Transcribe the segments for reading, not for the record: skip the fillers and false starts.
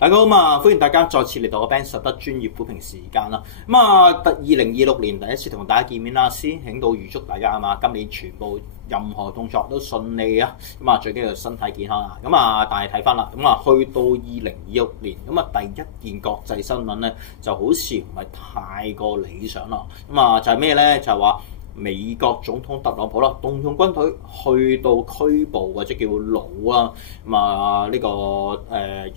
大家好嘛，歡迎大家再次嚟到我 Ben 實德專業股評時間啦。2026年第一次同大家見面啦，先喺度預祝大家今年全部任何動作都順利啊！最緊要身體健康啊！但係睇翻啦，去到2026年第一件國際新聞咧，就好似唔係太過理想啦。就係咩咧？就係話美國總統特朗普啦，動用軍隊去到拘捕或者叫擄啦，呢個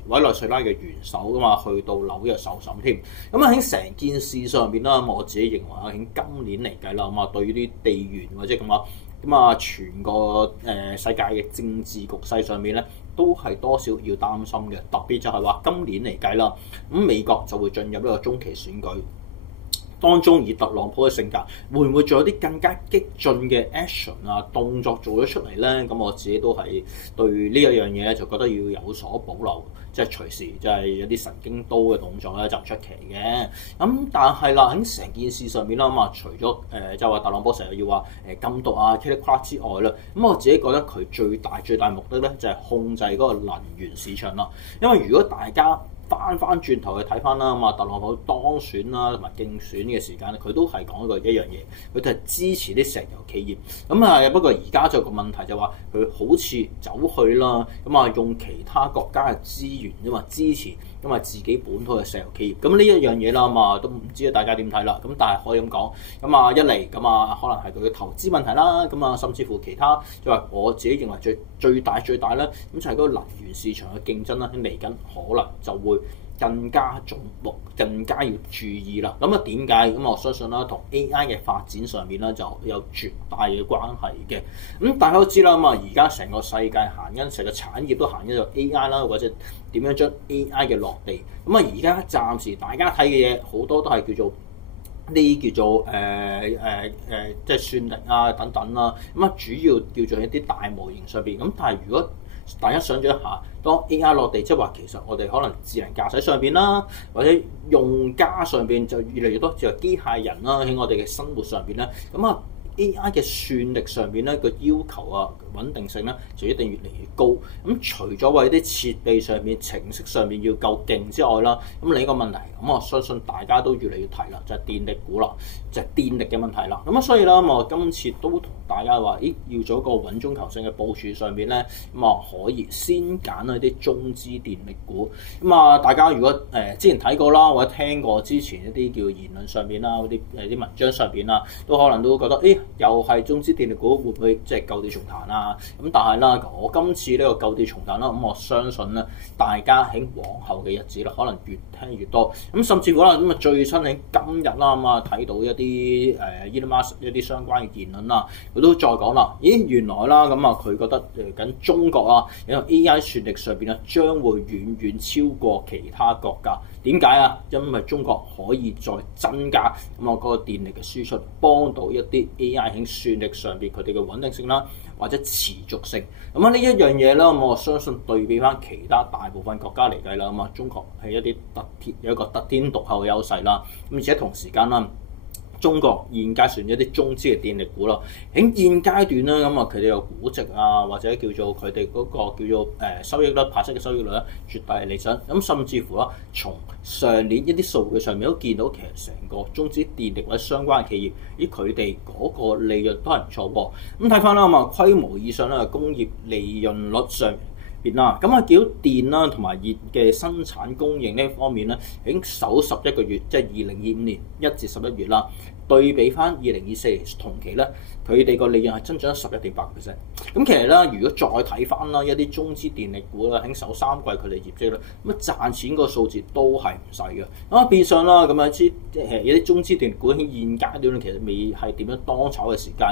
委內瑞拉嘅元首去到紐約受審添。喺成件事上邊啦，我自己認為喺今年嚟計啦，對於啲地緣或者全個世界嘅政治局勢上面咧，都係多少要擔心嘅。特別就係話今年嚟計啦，美國就會進入呢個中期選舉。當中以特朗普嘅性格，會唔會仲有啲更加激進嘅 action 動作做咗出嚟咧？我自己都係對呢一樣嘢就覺得要有所保留，即係隨時就係有啲神經刀嘅動作咧就唔出奇嘅。但係啦，喺成件事上面啦，除咗就話特朗普成日要話禁毒K 之外啦，我自己覺得佢最大目的咧就係控制嗰個能源市場啦。因為如果大家翻轉頭去睇翻啦，特朗普當選啦同埋競選嘅時間咧，佢都係講一樣嘢，佢就係支持啲石油企業。不過而家就個問題就話佢好似走去啦，用其他國家嘅資源支持自己本土嘅石油企業。呢一樣嘢啦，都唔知大家點睇啦。但係可以咁講，一嚟可能係佢嘅投資問題啦，甚至乎其他就話我自己認為最大咧，就係嗰個能源市場嘅競爭啦，嚟緊可能就會更加矚目，更加要注意啦。點解？我相信啦，同 AI 嘅發展上面咧就有絕大嘅關係嘅。大家都知啦，而家成個世界行緊，成個產業都行緊就 AI 啦，或者點樣將 AI 嘅落地。而家暫時大家睇嘅嘢好多都係叫做啲叫做即係算力等等啦。主要叫做一啲大模型上邊。但係如果大家想象一下，當 AI 落地，即係話其實我哋可能智能駕駛上邊啦，或者用家上邊就越嚟越多就係機械人啦，喺我哋嘅生活上邊咧，AI 嘅算力上邊咧個要求穩定性咧就一定越嚟越高。除咗為啲設備上面、程式上面要夠勁之外啦，另一個問題我相信大家都越嚟越提啦，就係電力股啦，就係電力嘅問題啦。所以啦，我今次都同大家話，要做一個穩中求勝嘅部署上邊咧，可以先揀一啲中資電力股。大家如果之前睇過啦，或者聽過之前一啲叫言論上邊啦，嗰啲文章上邊啦，都可能都覺得又係中資電力股會唔會即係舊地重彈啊？但係啦，我今次呢個舊地重彈啦，我相信咧，大家喺往後嘅日子啦，可能越聽越多。甚至乎啦，最新喺今日啦，睇到一啲Elon Musk 一啲相關嘅言論啦，佢都再講啦，原來啦，佢覺得緊中國喺 AI 算力上邊咧，將會遠遠超過其他國家。點解啊？因為中國可以再增加嗰個電力嘅輸出，幫到一啲 AI 喺算力上邊佢哋嘅穩定性啦，或者持續性。呢一樣嘢啦，我相信對比翻其他大部分國家嚟計啦，中國係有一個得天獨厚嘅優勢啦。而且同時間啦，中國現階段一啲中資嘅電力股啦，喺現階段咧，佢哋嘅估值或者叫做佢哋嗰個叫做收益率、派息嘅收益率咧，絕對係理想。甚至乎從上年一啲數據上面都見到，其實成個中資電力或者相關嘅企業，佢哋嗰個利潤都係唔錯喎。睇翻啦，規模以上咧，工業利潤率上邊啦，叫電啦同埋熱嘅生產供應呢方面咧，喺首11個月，即係2025年1至11月啦。對比翻2024年同期咧，佢哋個利潤係增長咗11.8%。其實咧，如果再睇翻啦，一啲中資電力股啦，喺首3季佢哋業績咧，賺錢個數字都係唔細嘅。變相啦，有啲中資電力股喺現階段其實未係點樣當炒嘅時間，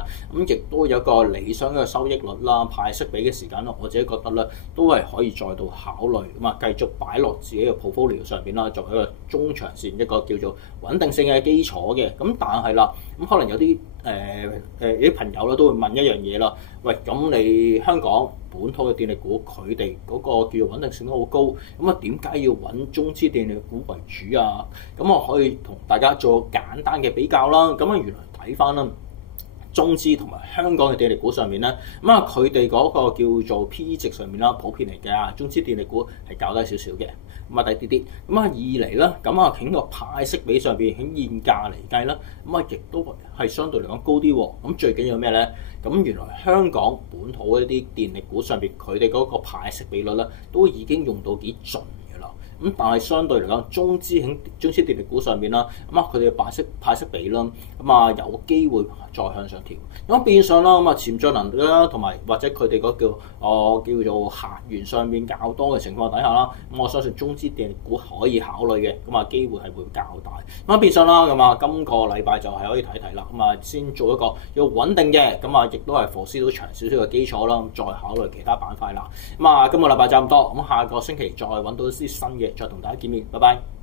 亦都有個理想嘅收益率啦、派息比嘅時間啦，我自己覺得咧都係可以再度考慮繼續擺落自己嘅 portfolio 上邊啦，作為一個中長線一個叫做穩定性嘅基礎嘅。但係啦，可能有啲啲朋友咧都會問一樣嘢啦，喂，咁你香港本土嘅電力股佢哋嗰個叫做穩定性都好高，點解要揾中資電力股為主啊？我可以同大家做簡單嘅比較啦。原來睇翻啦，中資同埋香港嘅電力股上面咧，佢哋嗰個叫做 P/E 值上面啦，普遍嚟嘅中資電力股係較低少少嘅。咁啊抵啲啲。咁啊二嚟啦，咁啊喺個派息比上邊喺現價嚟計啦，咁啊亦都係相對嚟講高啲喎。咁最緊要咩咧？咁原來香港本土一啲電力股上邊，佢哋嗰個派息比率咧，都已經用到幾盡嘅啦。咁但係相對嚟講，中資電力股上邊啦，咁啊佢哋嘅派息比啦，咁啊有機會再向上調。咁變相啦，咁啊潛在能力啦，同埋或者佢哋嗰叫做客源上面較多嘅情況底下啦，咁我相信中資電力股可以考慮嘅，咁啊機會係會較大。咁啊變相啦，咁啊今個禮拜就係可以睇睇啦，咁啊先做一個要穩定嘅，咁啊亦都係扶持到長少少嘅基礎啦，再考慮其他板塊啦。咁啊今個禮拜就咁多，咁下個星期再揾到啲新嘅，再同大家見面，拜拜。